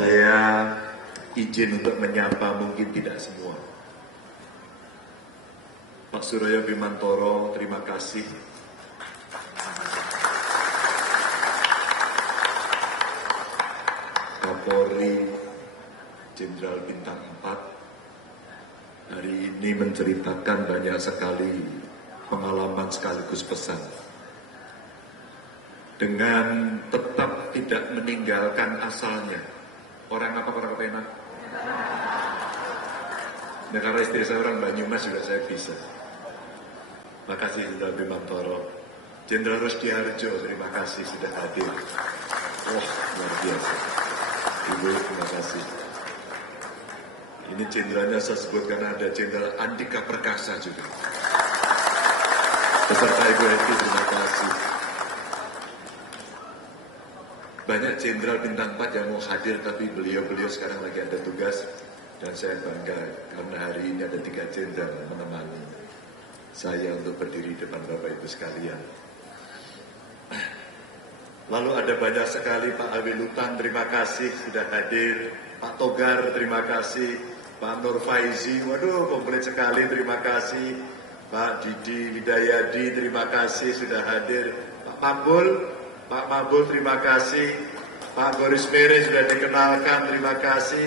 Saya izin untuk menyapa mungkin tidak semua. Pak Suryo Bimantoro, terima kasih. Kapolri Jenderal Bintang 4 hari ini menceritakan banyak sekali pengalaman sekaligus pesan. Dengan tetap tidak meninggalkan asalnya. Orang apa enak? Nah, karena istri saya orang Banyumas juga saya bisa. Makasih Jenderal Bimantoro. Jenderal Rusdiharjo, terima kasih sudah hadir. Wah, luar biasa. Ibu, terima kasih. Ini jenderalnya saya sebut karena ada Jenderal Andika Perkasa juga. Beserta Ibu Heti, terima kasih. Banyak jenderal bintang 4 yang mau hadir, tapi beliau sekarang lagi ada tugas. Dan saya bangga karena hari ini ada 3 jenderal menemani saya untuk berdiri di depan Bapak Ibu sekalian. Lalu ada banyak sekali Pak Awi Lutan, terima kasih sudah hadir. Pak Togar, terima kasih. Pak Nur Faizi, waduh komplit sekali, terima kasih. Pak Didi Widayadi, terima kasih sudah hadir. Pak Mabul, terima kasih. Pak Boris Mere sudah dikenalkan, terima kasih.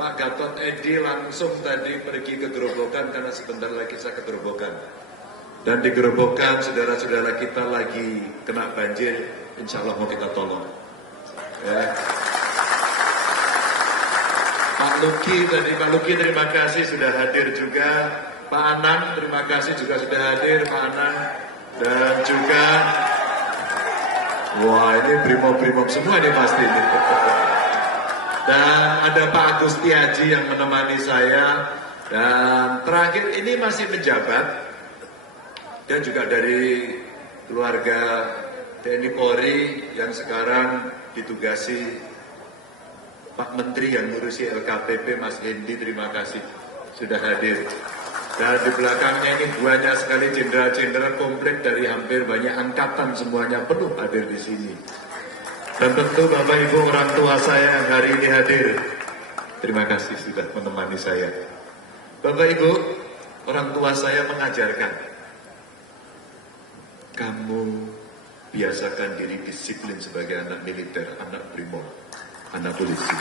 Pak Gatot Edi langsung tadi pergi ke Gerobokan karena sebentar lagi saya ke Gerobokan. Dan di Gerobokan saudara-saudara kita lagi kena banjir, insya Allah mau kita tolong. Ya. Pak Luki terima kasih sudah hadir juga. Pak Anang terima kasih juga sudah hadir, Pak Anang. Dan juga wah, ini brimob semua nih pasti. Dan ada Pak Agusti Haji yang menemani saya. Dan terakhir ini masih menjabat. Dan juga dari keluarga TNI Polri yang sekarang ditugasi Pak Menteri yang ngurusi LKPP, Mas Hendi, terima kasih sudah hadir. Dan di belakangnya ini banyak sekali jenderal-jenderal komplit dari hampir banyak angkatan, semuanya penuh hadir di sini. Dan tentu Bapak Ibu orang tua saya yang hari ini hadir, terima kasih sudah menemani saya. Bapak Ibu orang tua saya mengajarkan, kamu biasakan diri disiplin sebagai anak militer, anak brimob, anak polisi.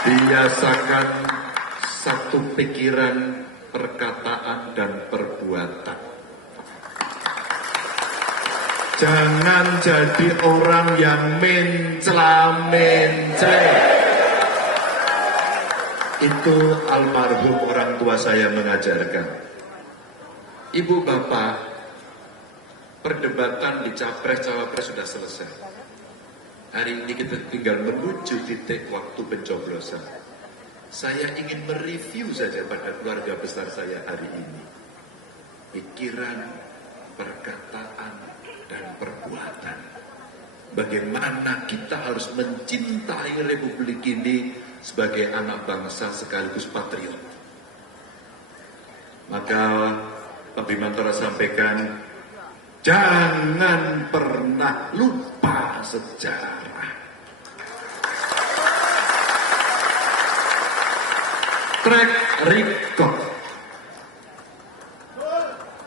Biasakan satu pikiran, perkataan, dan perbuatan. Jangan jadi orang yang mencela-mencela. Itu almarhum orang tua saya mengajarkan. Ibu bapak, perdebatan di Capres-Cawapres sudah selesai. Hari ini kita tinggal menuju titik waktu pencoblosan. Saya ingin mereview saja pada keluarga besar saya hari ini. Pikiran, perkataan, dan perbuatan. Bagaimana kita harus mencintai Republik ini sebagai anak bangsa sekaligus patriot. Maka Pak Bimantoro sampaikan, jangan pernah lupa sejarah. Track record.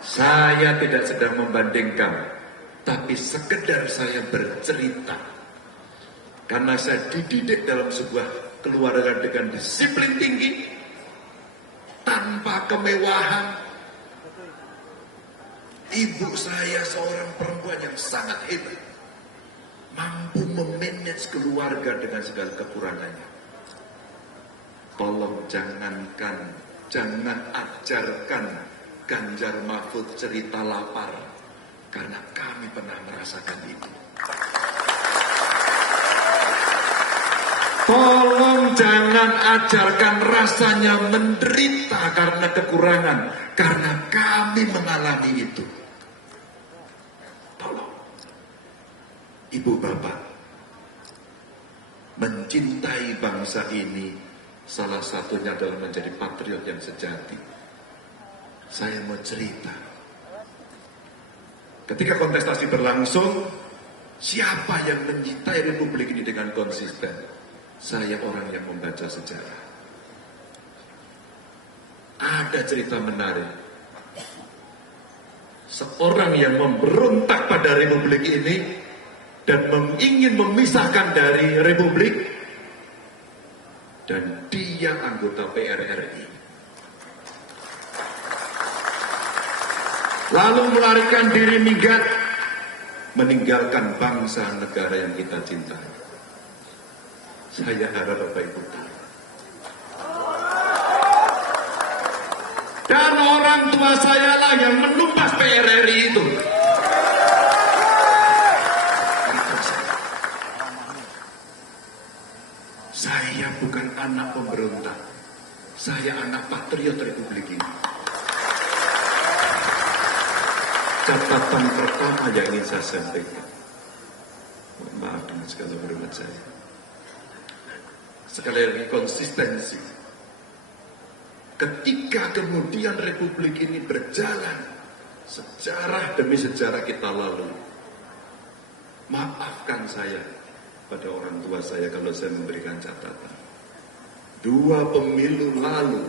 Saya tidak sedang membandingkan, tapi sekedar saya bercerita. Karena saya dididik dalam sebuah keluarga dengan disiplin tinggi, tanpa kemewahan. Ibu saya seorang perempuan yang sangat hebat, mampu memanage keluarga dengan segala kekurangannya. Tolong jangan ajarkan Ganjar Mahfud cerita lapar, karena kami pernah merasakan itu. Tolong jangan ajarkan rasanya menderita karena kekurangan, karena kami mengalami itu. Tolong, ibu bapak, mencintai bangsa ini salah satunya adalah menjadi patriot yang sejati. Saya mau cerita. Ketika kontestasi berlangsung, Siapa yang mencintai Republik ini dengan konsisten? Saya orang yang membaca sejarah. Ada cerita menarik. Seorang yang memberontak pada Republik ini dan ingin memisahkan dari Republik, dan dia anggota PRRI. Lalu melarikan diri minggat, meninggalkan bangsa negara yang kita cintai. Saya harap Bapak Ibu tahu. Dan orang tua saya lah yang menumpas PRRI itu. Saya bukan anak pemberontak. Saya anak patriot Republik ini. Catatan pertama yang ingin saya sampaikan. Maaf dengan segala hormat saya. Sekali lagi konsistensi. Ketika kemudian Republik ini berjalan, sejarah demi sejarah kita lalu. Maafkan saya pada orang tua saya kalau saya memberikan catatan. 2 pemilu lalu,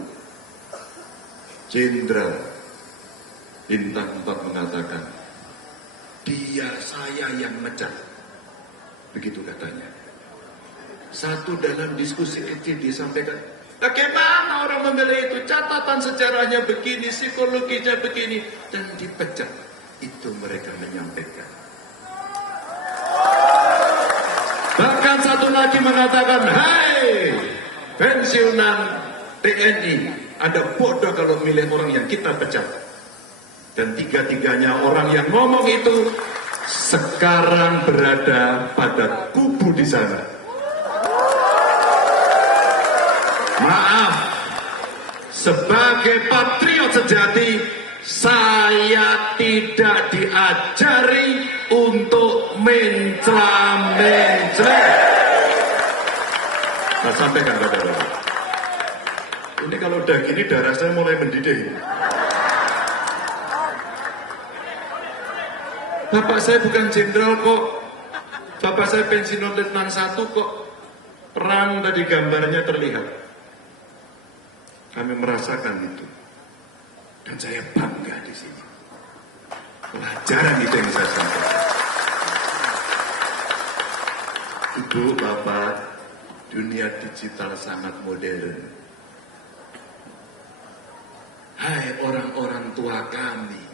Jenderal Bintang 4 mengatakan, dia saya yang mecat. Begitu katanya. Satu dalam diskusi kecil disampaikan, bagaimana orang memilih itu? Catatan sejarahnya begini, psikologinya begini, dan dipecat. Itu mereka menyampaikan. Bahkan satu lagi mengatakan, hai pensiunan TNI, ada bodoh kalau milih orang yang kita pecat. Dan tiga-tiganya orang yang ngomong itu sekarang berada pada kubu di sana. Maaf, sebagai patriot sejati, saya tidak diajari untuk mencela-mencela. Saya sampaikan pada Bapak. Ini kalau udah gini darah saya mulai mendidih. Bapak saya bukan jenderal kok. Bapak saya pensiunan letnan 1 kok. Perang tadi gambarnya terlihat. Kami merasakan itu. Dan saya bangga di sini. Pelajaran itu yang saya sampaikan. Ibu, Bapak, dunia digital sangat modern. Hai orang-orang tua kami.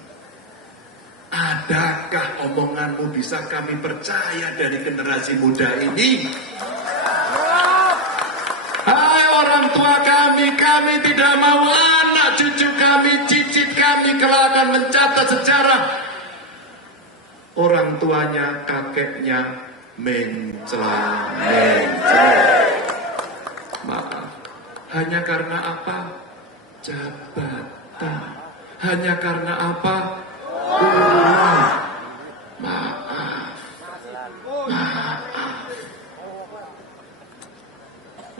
Adakah omonganmu bisa kami percaya dari generasi muda ini? Hai orang tua kami tidak mau anak cucu kami, cicit kami kelak akan mencatat sejarah. Orang tuanya, kakeknya mencela-mencela. Maaf, hanya karena apa? Jabatan. Hanya karena apa? Maaf.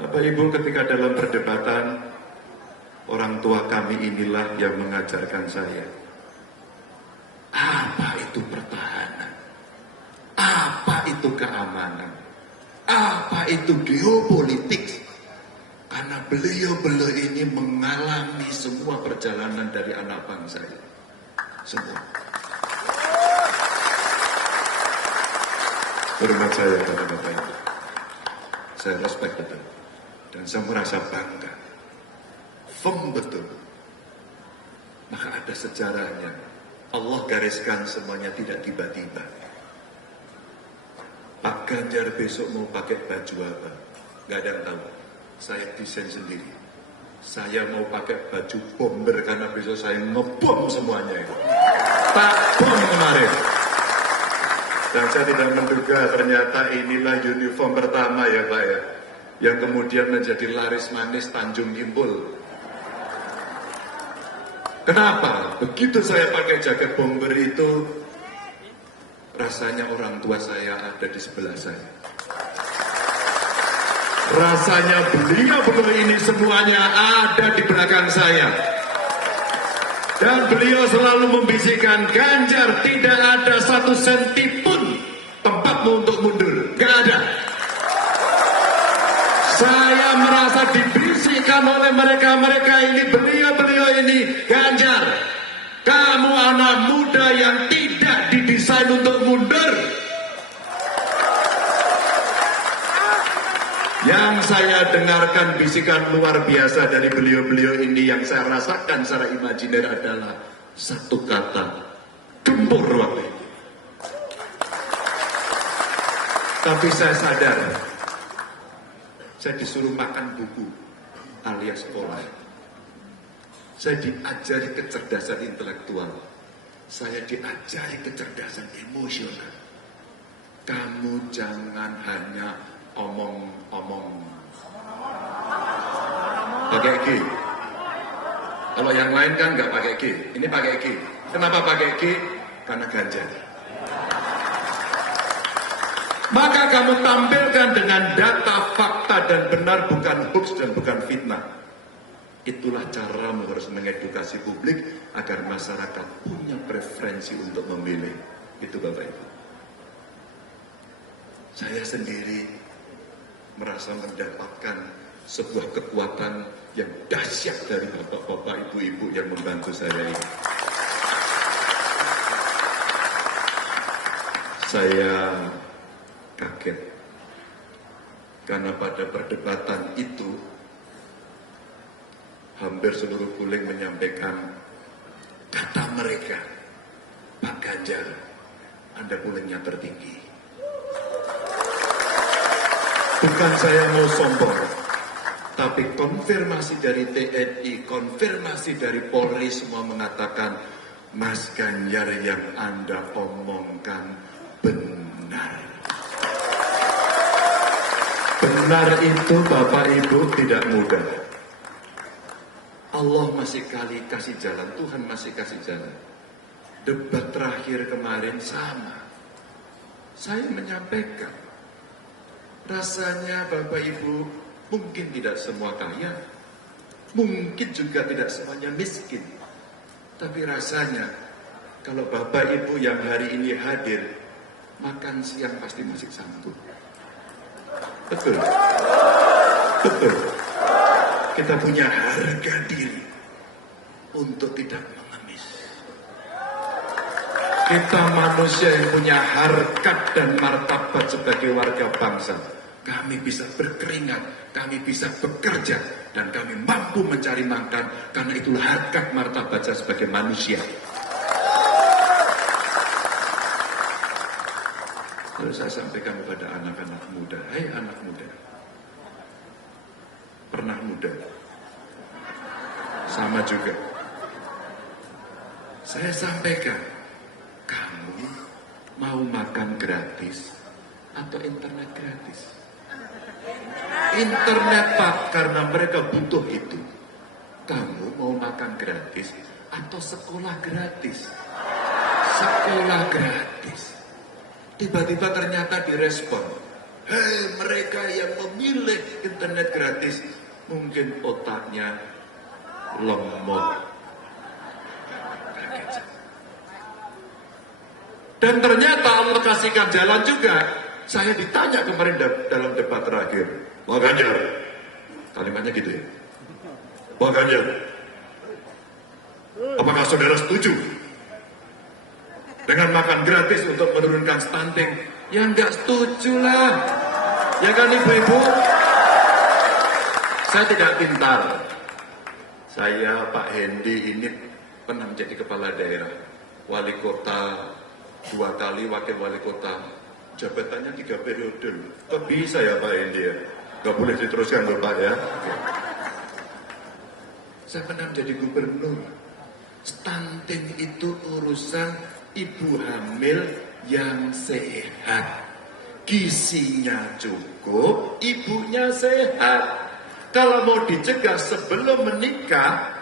Bapak Ibu, ketika dalam perdebatan, orang tua kami inilah yang mengajarkan saya. Apa itu pertahanan? Apa itu keamanan? Apa itu geopolitik? Karena beliau-beliau ini mengalami semua perjalanan dari anak bangsa ini. Semua. Hormat saya kepada Bapak Ibu. Saya respect betul. Dan saya merasa bangga. Firm betul. Maka ada sejarahnya. Allah gariskan semuanya tidak tiba-tiba. Pak Ganjar besok mau pakai baju apa? Gak ada yang tahu. Saya desain sendiri. Saya mau pakai baju bomber karena besok saya ngebom semuanya itu. Tak bom kemarin. Dan saya tidak menduga ternyata inilah uniform pertama ya Pak ya. Yang kemudian menjadi laris manis Tanjung Kimpul. Kenapa? Begitu saya pakai jaket bomber itu, rasanya orang tua saya ada di sebelah saya. Rasanya beliau ini semuanya ada di belakang saya. Dan beliau selalu membisikkan, Ganjar, tidak ada 1 senti pun tempat sebabmu untuk mundur. Gak ada. Saya merasa dibisikkan oleh mereka ini, beliau ini, Ganjar, kamu anak muda yang tidak didesain untuk mundur. Yang saya dengarkan bisikan luar biasa dari beliau ini, yang saya rasakan secara imajiner adalah satu kata, gempur waktu itu. Tapi saya sadar, saya disuruh makan buku alias sekolah. Saya diajari kecerdasan intelektual. Saya diajari kecerdasan emosional. Kamu jangan hanya omong-omong. Pakai G. Kalau yang lain kan nggak pakai G. Ini pakai G. Kenapa pakai G? Karena Ganjar. Maka kamu tampilkan dengan data, fakta, dan benar, bukan hoax dan bukan fitnah. Itulah caramu harus mengedukasi publik agar masyarakat punya preferensi untuk memilih. Itu Bapak Ibu. Saya sendiri merasa mendapatkan sebuah kekuatan yang dahsyat dari bapak-bapak, ibu-ibu yang membantu saya ini. Saya kaget karena pada perdebatan itu hampir seluruh guling menyampaikan kata mereka, Pak Ganjar, Anda gulingnya tertinggi. Bukan saya mau sombong, tapi konfirmasi dari TNI, konfirmasi dari Polri semua mengatakan, Mas Ganjar yang Anda omongkan benar. Benar itu Bapak Ibu tidak mudah. Allah masih kasih jalan, Tuhan masih kasih jalan. Debat terakhir kemarin sama. Saya menyampaikan, rasanya Bapak Ibu mungkin tidak semua kaya, mungkin juga tidak semuanya miskin. Tapi rasanya kalau Bapak Ibu yang hari ini hadir, makan siang pasti masih sanggup. Betul. Betul. Kita punya harga diri untuk tidak mengemis. Kita manusia yang punya harkat dan martabat sebagai warga bangsa. Kami bisa berkeringat, kami bisa bekerja, dan kami mampu mencari makan, karena itulah harkat martabat saya sebagai manusia. Lalu saya sampaikan kepada anak-anak muda, hai anak muda, pernah muda, sama juga. Saya sampaikan, kamu mau makan gratis atau internet gratis? Internet Pak, karena mereka butuh itu. Kamu mau makan gratis atau sekolah gratis? Sekolah gratis. Tiba-tiba ternyata direspon, hei mereka yang memilih internet gratis, mungkin otaknya lemot. Dan ternyata Allah kasihkan jalan juga. Saya ditanya kemarin dalam debat terakhir, Pak Ganjar, kalimatnya gitu ya, Pak Ganjar, apakah saudara setuju dengan makan gratis untuk menurunkan stunting? Ya nggak setuju lah, ya kan ibu-ibu? Saya tidak pintar. Saya Pak Hendi ini pernah menjadi kepala daerah, wali kota 2 kali, wakil wali kota, jabatannya 3 periode. Kok bisa ya Pak Hendi ya? Gak boleh diteruskan loh Pak ya. Oke. Saya pernah menjadi gubernur. Stunting itu urusan ibu hamil yang sehat, gizinya cukup, ibunya sehat. Kalau mau dicegah sebelum menikah,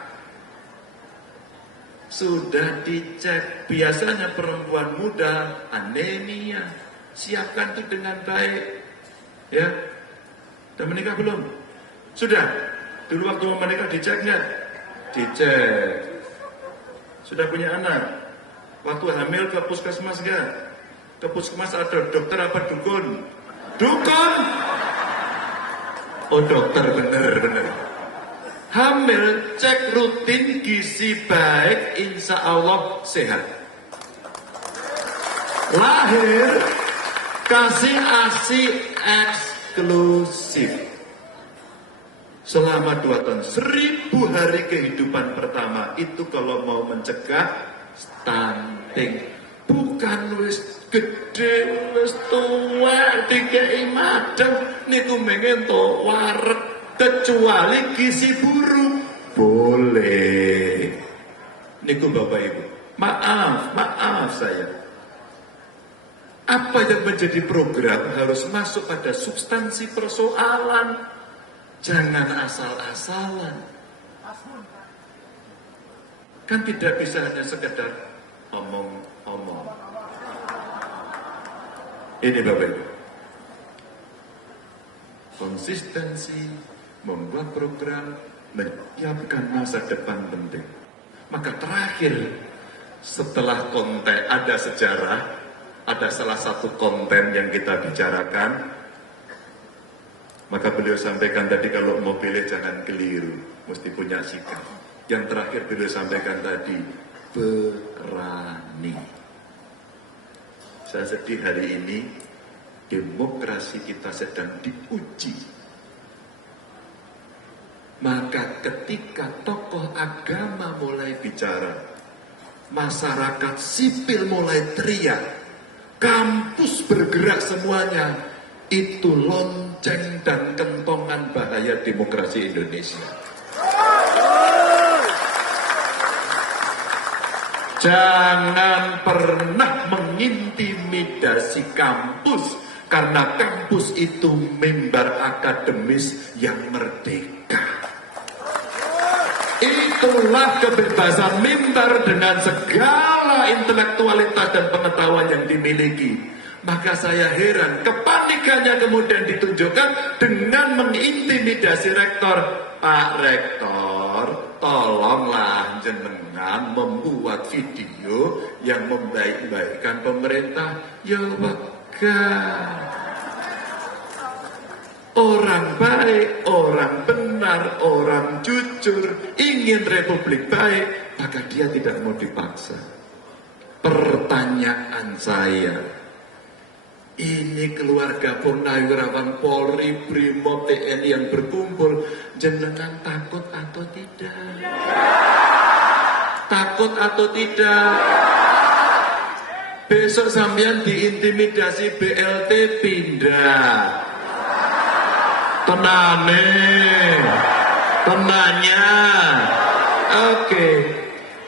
sudah dicek. Biasanya perempuan muda anemia, siapkan itu dengan baik. Ya, udah menikah belum? Sudah. Dulu waktu mau menikah dicek nggak? Dicek. Sudah punya anak? Waktu hamil ke puskesmas nggak? Ke puskesmas ada dokter apa dukun? Dukun! Oh dokter, bener. Hamil, cek rutin, gizi baik, insya Allah sehat. Lahir, kasih ASI eksklusif. Selama 2 tahun, 1000 hari kehidupan pertama, itu kalau mau mencegah stunting. Bukan wis gede, wis tua, dikei madang, niku mengen to wareg, kecuali gizi buruk. Boleh. Niku Bapak Ibu. Maaf saya. Apa yang menjadi program harus masuk pada substansi persoalan. Jangan asal-asalan. Kan tidak bisa hanya sekedar omong-omong. Ini Bapak Ibu. Konsistensi, membuat program, menyiapkan masa depan penting. Maka terakhir, setelah konten ada sejarah, ada salah satu konten yang kita bicarakan, maka beliau sampaikan tadi kalau mau pilih jangan keliru, mesti punya sikap. Yang terakhir beliau sampaikan tadi, berani. Saya sedih hari ini, demokrasi kita sedang diuji. Maka ketika tokoh agama mulai bicara, masyarakat sipil mulai teriak, kampus bergerak semuanya, itu lonceng dan kentongan bahaya demokrasi Indonesia. Jangan pernah mengintimidasi kampus, karena kampus itu mimbar akademis yang merdeka. Itulah kebebasan mimbar dengan segala intelektualitas dan pengetahuan yang dimiliki. Maka saya heran kepanikannya kemudian ditunjukkan dengan mengintimidasi rektor. Pak Rektor, tolonglah jenengan membuat video yang membaik-baikkan pemerintah. Ya Pak, orang baik, orang benar, orang jujur, ingin republik baik, maka dia tidak mau dipaksa. Pertanyaan saya, ini keluarga Purnawirawan Polri, Brimob, TNI yang berkumpul, jenengan takut atau tidak? Takut atau tidak? Besok sampean diintimidasi BLT pindah. Tenanya. Oke.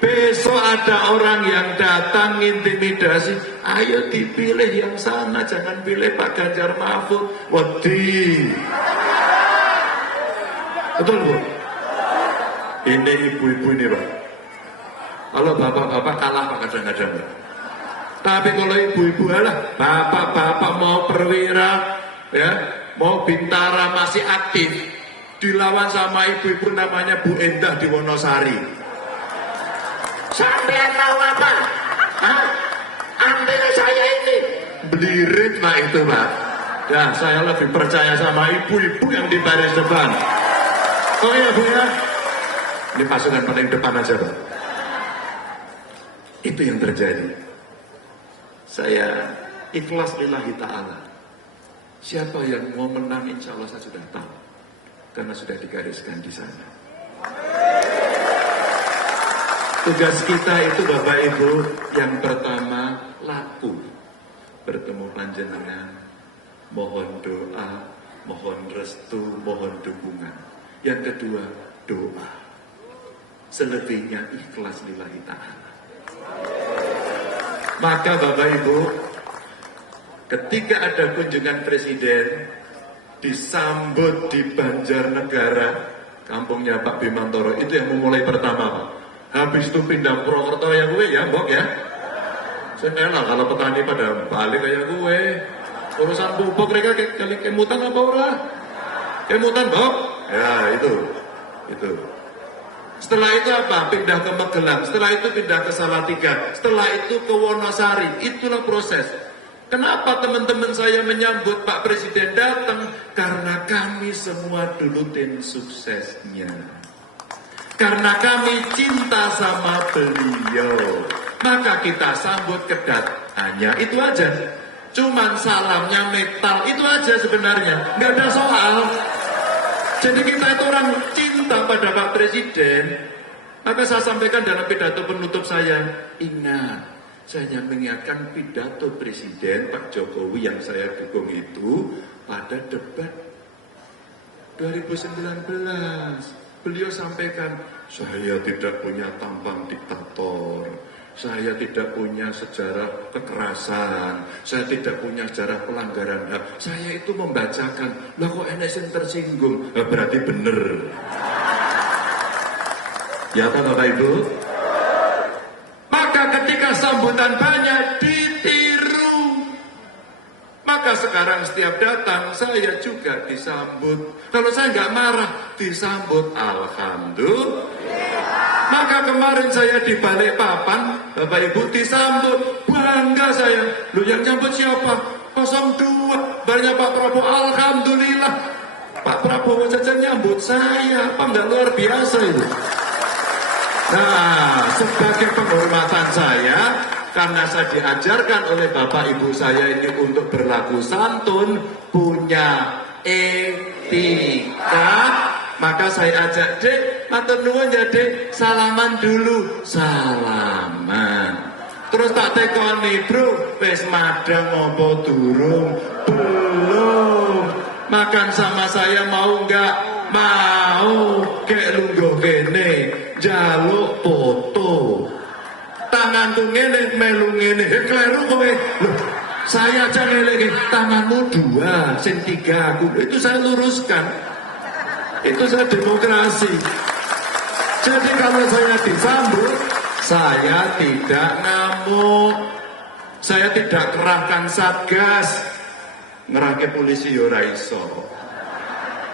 Besok ada orang yang datang intimidasi, ayo dipilih yang sana, jangan pilih Pak Ganjar Mahfud. Wedi. Betul Bu? Ini ibu-ibu ini Pak. Kalau bapak-bapak kalah Pak kadang-kadang. Tapi kalau ibu-ibu alah, bapak-bapak mau perwira, ya, mau bintara masih aktif, dilawan sama ibu-ibu namanya Bu Endah di Wonosari. Sampean tahu apa? Hah? Ambil saya ini. Belirit Pak itu Pak. Ya saya lebih percaya sama ibu-ibu yang di baris depan. Oh iya Bu ya. Ini pasukan paling depan aja Pak. Itu yang terjadi. Saya ikhlas lillahi ta'ala. Siapa yang mau menang insya Allah saya sudah tahu. Karena sudah digariskan di sana. Tugas kita itu Bapak Ibu, yang pertama laku. Bertemu panjenengan, mohon doa, mohon restu, mohon dukungan. Yang kedua, doa. Selebihnya ikhlas lillahi ta'ala. Maka Bapak Ibu, ketika ada kunjungan presiden disambut di Banjarnegara, kampungnya Pak Bimantoro, itu yang memulai pertama Pak. Habis itu pindah Purwokerto ya gue ya Mbok ya. Saya enak kalau petani pada balik kayak gue. Urusan pupuk mereka kemutan apa ora? Kemutan Mbok? Ya itu. Setelah itu apa? Pindah ke Magelang. Setelah itu pindah ke Salatiga. Setelah itu ke Wonosari. Itulah proses. Kenapa teman-teman saya menyambut Pak Presiden datang? Karena kami semua dulu tim suksesnya. Karena kami cinta sama beliau. Maka kita sambut kedatangannya. Itu aja. Cuman salamnya metal. Itu aja sebenarnya. Nggak ada soal. Jadi kita itu orang cinta pada Pak Presiden. Maka saya sampaikan dalam pidato penutup saya. Ingat. Saya mengingatkan pidato Presiden Pak Jokowi yang saya dukung itu pada debat 2019. Beliau sampaikan, saya tidak punya tampang diktator, saya tidak punya sejarah kekerasan, saya tidak punya sejarah pelanggaran HAM. Saya itu membacakan, lah kok enek sing tersinggung, berarti bener. Ya kan Bapak Ibu? Maka ketika sambutan banyak ditiru. Maka sekarang setiap datang saya juga disambut. Kalau saya nggak marah, disambut alhamdulillah. Maka kemarin saya di Balikpapan, Bapak Ibu disambut, bangga saya. Loh yang nyambut siapa? 02, banyak Pak Prabowo, alhamdulillah. Pak Prabowo saja nyambut saya, apa nggak luar biasa itu? Nah, sebagai penghormatan saya, karena saya diajarkan oleh Bapak Ibu saya ini untuk berlaku santun, punya etika, maka saya ajak, Dek, matur nuwun ya Dek, salaman dulu. Salaman. Terus tak tekoni, Bro, wis madang apa durung? Belum. Makan sama saya mau enggak? Mau. Kek lungguh kene, jaluk foto. Tanganku ngene, melu ngene, kleru kowe. Loh, saya aja ngeleke, tanganmu 2, sing 3 aku. Itu saya luruskan. Itu saya demokrasi. Jadi kalau saya disambut, saya tidak ngamuk. Saya tidak kerahkan satgas. Ngerahke polisi yo ora iso.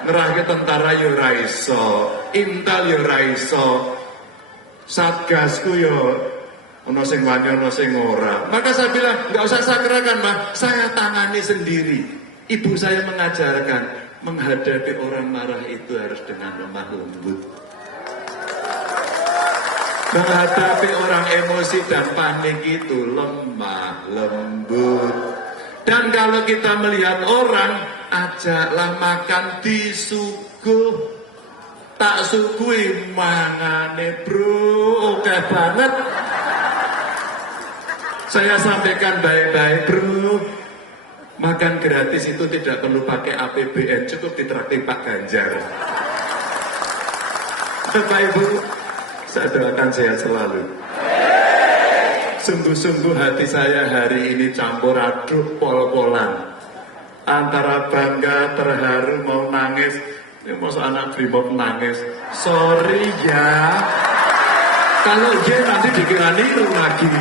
Ngerahke tentara yo ora iso. Intel yo ora iso. Satgasku yo ono sing wani ono sing ora. Maka saya bilang, nggak usah saya kerahkan, Mas. Saya tangani sendiri. Ibu saya mengajarkan, menghadapi orang marah itu harus dengan lemah lembut. Menghadapi orang emosi dan panik itu lemah lembut. Dan kalau kita melihat orang, ajaklah makan disuguh. Tak sugui mangane bro, oke banget. Saya sampaikan baik-baik bro. Makan gratis itu tidak perlu pakai APBN, cukup ditraktir Pak Ganjar. Bapak Ibu, saya doakan sehat selalu. Sungguh-sungguh hati saya hari ini campur aduk pol-polan. Antara bangga, terharu, mau nangis. Ini masuk anak Brimob nangis. Sorry ya. Kalau dia nanti dikira niru lagi.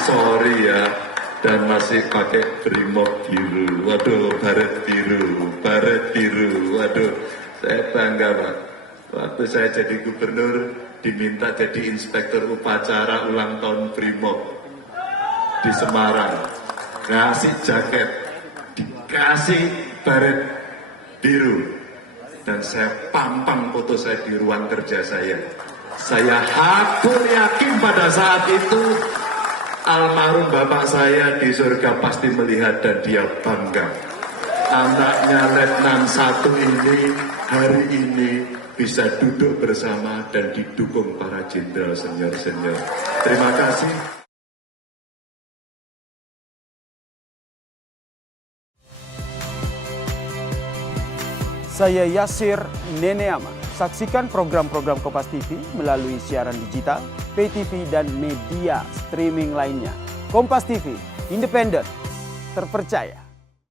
Sorry ya. Dan masih pakai Brimob biru. Waduh, baret biru. Waduh, saya bangga Pak. Waktu saya jadi gubernur, diminta jadi inspektur upacara ulang tahun Brimob di Semarang. Ngasih jaket, dikasih baret biru. Dan saya pampang foto saya di ruang kerja saya. Saya hakul yakin pada saat itu almarhum bapak saya di surga pasti melihat dan dia bangga. Anaknya Letnan 1 ini hari ini bisa duduk bersama dan didukung para jenderal senior-senior. Terima kasih. Saya Yasir Neneama. Saksikan program-program Kompas TV melalui siaran digital, pay TV, dan media streaming lainnya. Kompas TV, independen, terpercaya.